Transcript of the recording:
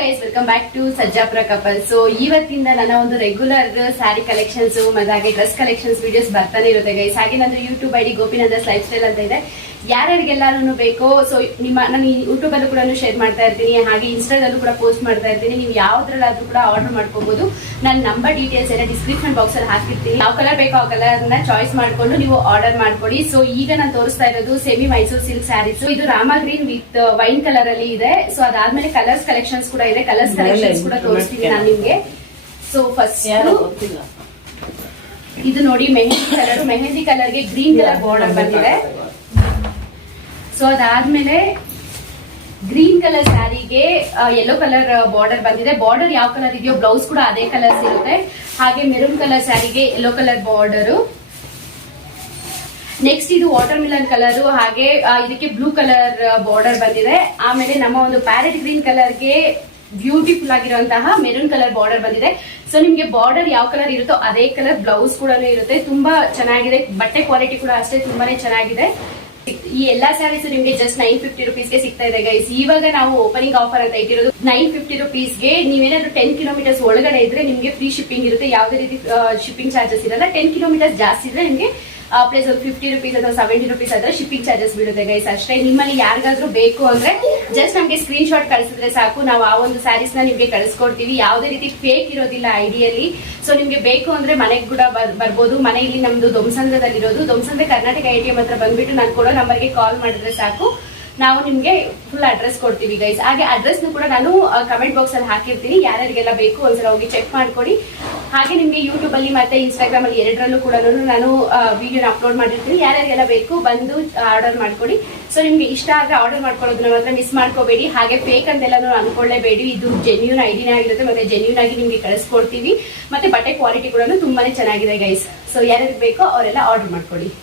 Guys, welcome back to Sajjapura couple. So ಇವತ್ತಿಂದ ನನ್ನ ಒಂದು ರೆಗ್ಯುಲರ್ ಸ್ಯಾರಿ ಕಲೆಕ್ಷನ್ಸ್ ಮತ್ತೆ ಹಾಗೆ ಡ್ರೆಸ್ ಕಲೆಕ್ಷನ್ಸ್ ವಿಡಿಯೋಸ್ ಬರ್ತಾನೆ ಇರುತ್ತೆ ಗೈಸ್. ಹಾಗೆ ನಂದು ಯೂಟ್ಯೂಬ್ ಐಡಿ ಗೋಪಿನಂದಸ್ ಲೈಫ್ ಸ್ಟೈಲ್ ಅಂತ ಇದೆ. ಯಾರ್ಯಾರಿಗೆಲ್ಲಾನು ಬೇಕೋ ಸೊ ನಾನು ಯೂಟ್ಯೂಬ್ ಅಲ್ಲೂ ಕೂಡ ಶೇರ್ ಮಾಡ್ತಾ ಇರ್ತೀನಿ, ಹಾಗೆ ಇನ್ಸ್ಟಾದಲ್ಲೂ ಕೂಡ ಪೋಸ್ಟ್ ಮಾಡ್ತಾ ಇರ್ತೀನಿ. ನೀವು ಯಾವ್ದ್ರಲ್ಲಾದ್ರೂ ಕೂಡ ಆರ್ಡರ್ ಮಾಡ್ಕೋಬಹುದು. ನನ್ನ ನಂಬರ್ ಡೀಟೇಲ್ಸ್ ಎಲ್ಲ ಡಿಸ್ಕ್ರಿಪ್ಷನ್ ಬಾಕ್ಸ್ ಅಲ್ಲಿ ಹಾಕಿರ್ತೀನಿ. ಯಾವ ಕಲರ್ ಬೇಕೋ ಆ ಕಲರ್ ನ ಚಾಯ್ಸ್ ಮಾಡ್ಕೊಂಡು ನೀವು ಆರ್ಡರ್ ಮಾಡ್ಕೊಳ್ಳಿ. ಸೊ ಈಗ ನಾನು ತೋರಿಸ್ತಾ ಇರೋದು ಸೆಮಿ ಮೈಸೂರು ಸಿಲ್ಕ್ ಸ್ಯಾರೀಸ್. ಇದು Rama green with wine colour ಅಲ್ಲಿ ಇದೆ. ಸೊ ಅದಾದ್ಮೇಲೆ ಕಲರ್ಸ್ ಕಲೆಕ್ಷನ್ಸ್ ಕೂಡ ಇದೆ. ಕಲರ್ಸ್ ಕಲೆಕ್ಷನ್ಸ್ ಕೂಡ ತೋರಿಸ್ತೀನಿ ನಾನು ನಿಮ್ಗೆ. ಸೊ ಫಸ್ಟ್ ಇದು ನೋಡಿ, ಮೆಹಂದಿ ಕಲರ್ಗೆ ಗ್ರೀನ್ ಕಲರ್ ಬಾರ್ಡರ್ ಬಂದಿದೆ. ಸೊ ಅದಾದ್ಮೇಲೆ ಗ್ರೀನ್ ಕಲರ್ ಸ್ಯಾರಿಗೆ ಯೆಲ್ಲೋ ಕಲರ್ ಬಾರ್ಡರ್ ಬಂದಿದೆ. ಬಾರ್ಡರ್ ಯಾವ ಕಲರ್ ಇದೆಯೋ ಬ್ಲೌಸ್ ಕೂಡ ಅದೇ ಕಲರ್ಸ್ ಇರುತ್ತೆ. ಹಾಗೆ ಮೆರೂನ್ ಕಲರ್ ಸ್ಯಾರಿಗೆ ಯೆಲ್ಲೋ ಕಲರ್ ಬಾರ್ಡರ್. ನೆಕ್ಸ್ಟ್ ಇದು ವಾಟರ್ ಮಿಲನ್ ಕಲರ್, ಹಾಗೆ ಇದಕ್ಕೆ ಬ್ಲೂ ಕಲರ್ ಬಾರ್ಡರ್ ಬಂದಿದೆ. ಆಮೇಲೆ ನಮ್ಮ ಒಂದು ಪ್ಯಾರೆಟ್ ಗ್ರೀನ್ ಕಲರ್ಗೆ ಬ್ಯೂಟಿಫುಲ್ ಆಗಿರುವಂತಹ ಮೆರೂನ್ ಕಲರ್ ಬಾರ್ಡರ್ ಬಂದಿದೆ. ಸೊ ನಿಮ್ಗೆ ಬಾರ್ಡರ್ ಯಾವ ಕಲರ್ ಇರುತ್ತೋ ಅದೇ ಕಲರ್ ಬ್ಲೌಸ್ ಕೂಡ ಇರುತ್ತೆ. ತುಂಬಾ ಚೆನ್ನಾಗಿದೆ. ಬಟ್ಟೆ ಕ್ವಾಲಿಟಿ ಕೂಡ ಅಷ್ಟೇ ತುಂಬಾನೇ ಚೆನ್ನಾಗಿದೆ. ಈ ಎಲ್ಲಾ ಸ್ಯಾರೀಸ್ ನಿಮ್ಗೆ ಜಸ್ಟ್ 950 ರುಪೀಸ್ಗೆ ಸಿಗ್ತಾ ಇದೆ ಗೈಸ್. ಇವಾಗ ನಾವು ಓಪನಿಂಗ್ ಆಫರ್ ಅಂತ ಇಟ್ಟಿರೋದು 950 ರುಪೀಸ್ಗೆ. ನೀವೇನಾದ್ರೂ 10 ಕಿಲೋಮೀಟರ್ಸ್ ಒಳಗಡೆ ಇದ್ರೆ ನಿಮ್ಗೆ ಫ್ರೀ ಶಿಪ್ಪಿಂಗ್ ಇರುತ್ತೆ. ಯಾವುದೇ ರೀತಿ ಶಿಪ್ಪಿಂಗ್ ಚಾರ್ಜಸ್ ಇರಲ್ಲ. 10 ಕಿಲೋಮೀಟರ್ಸ್ ಜಾಸ್ತಿ ಇದ್ರೆ ನಿಮ್ಗೆ ಪ್ಲಸ್ ಒಂದು 50 ರುಪೀಸ್ ಅಥವಾ 70 ರುಪೀಸ್ ಆದ್ರೆ ಶಿಪ್ಪಿಂಗ್ ಚಾರ್ಜಸ್ ಬೀಳುತ್ತೆ ಗೈಸ್ ಅಷ್ಟೇ. ನಿಮ್ಮಲ್ಲಿ ಯಾರಿಗಾದ್ರೂ ಬೇಕು ಅಂದ್ರೆ ಜಸ್ಟ್ ನಮ್ಗೆ ಸ್ಕ್ರೀನ್ ಶಾಟ್ ಕಳಿಸಿದ್ರೆ ಸಾಕು. ನಾವು ಆ ಒಂದು ಸ್ಯಾರೀಸ್ ನ ನಿಮ್ಗೆ ಕಳಿಸ್ಕೊಡ್ತೀವಿ. ಯಾವುದೇ ರೀತಿ ಫೇಕ್ ಇರೋದಿಲ್ಲ ಐಡಿಯಲ್ಲಿ. ಸೊ ನಿಮ್ಗೆ ಬೇಕು ಅಂದ್ರೆ ಮನೆಗೆ ಕೂಡ ಬರ್ಬೋದು. ಮನೆ ಇಲ್ಲಿ ನಮ್ದು ದೊಂಸಂದ್ರದಲ್ಲಿರೋದು. ದೊಂಸಂದ್ರ ಕರ್ನಾಟಕ ATM ಹತ್ರ ಬಂದ್ಬಿಟ್ಟು ನಾನು ಕೊಡೋ ನಂಬರ್ಗೆ ಕಾಲ್ ಮಾಡಿದ್ರೆ ಸಾಕು. ನಾವು ನಿಮ್ಗೆ ಫುಲ್ ಅಡ್ರೆಸ್ ಕೊಡ್ತೀವಿ ಗೈಸ್. ಹಾಗೆ ಅಡ್ರೆಸ್ ಕೂಡ ನಾನು ಕಮೆಂಟ್ ಬಾಕ್ಸ್ ಅಲ್ಲಿ ಹಾಕಿರ್ತೀನಿ. ಯಾರ್ಯಾರಿಗೆಲ್ಲ ಬೇಕು ಒಂದ್ಸಲ ಹೋಗಿ ಚೆಕ್ ಮಾಡ್ಕೊಡಿ. ಹಾಗೆ ನಿಮ್ಗೆ ಯೂಟ್ಯೂಬ್ ಅಲ್ಲಿ ಮತ್ತೆ ಇನ್ಸ್ಟಾಗ್ರಾಮ್ ಅಲ್ಲಿ ಎರಡರಲ್ಲೂ ಕೂಡ ನಾನು ವಿಡಿಯೋನ ಅಪ್ಲೋಡ್ ಮಾಡಿರ್ತೀನಿ. ಯಾರ್ಯಾರಿಗೆಲ್ಲ ಬೇಕು ಬಂದು ಆರ್ಡರ್ ಮಾಡ್ಕೊಡಿ. ಸೊ ನಿಮ್ಗೆ ಇಷ್ಟ ಆದ್ರೆ ಆರ್ಡರ್ ಮಾಡ್ಕೊಳ್ಳೋದನ್ನ ಮಾತ್ರ ಮಿಸ್ ಮಾಡ್ಕೋಬೇಡಿ. ಹಾಗೆ ಫೇಕ್ ಅಂತೆಲ್ಲ ಅನ್ಕೊಳ್ಳೇಬೇಡಿ. ಇದು ಜೆನ್ಯೂನ್ ಐಡಿನೇ ಆಗಿರುತ್ತೆ. ಮತ್ತೆ ಜೆನ್ಯೂನ್ ಆಗಿ ನಿಮ್ಗೆ ಕಳಿಸ್ಕೊಡ್ತೀವಿ. ಮತ್ತೆ ಬಟ್ಟೆ ಕ್ವಾಲಿಟಿ ಕೂಡ ತುಂಬಾನೇ ಚೆನ್ನಾಗಿದೆ ಗೈಸ್. ಸೊ ಯಾರ್ಯಾರಿಗೆ ಬೇಕೋ ಅವರೆಲ್ಲ ಆರ್ಡರ್ ಮಾಡ್ಕೊಳ್ಳಿ.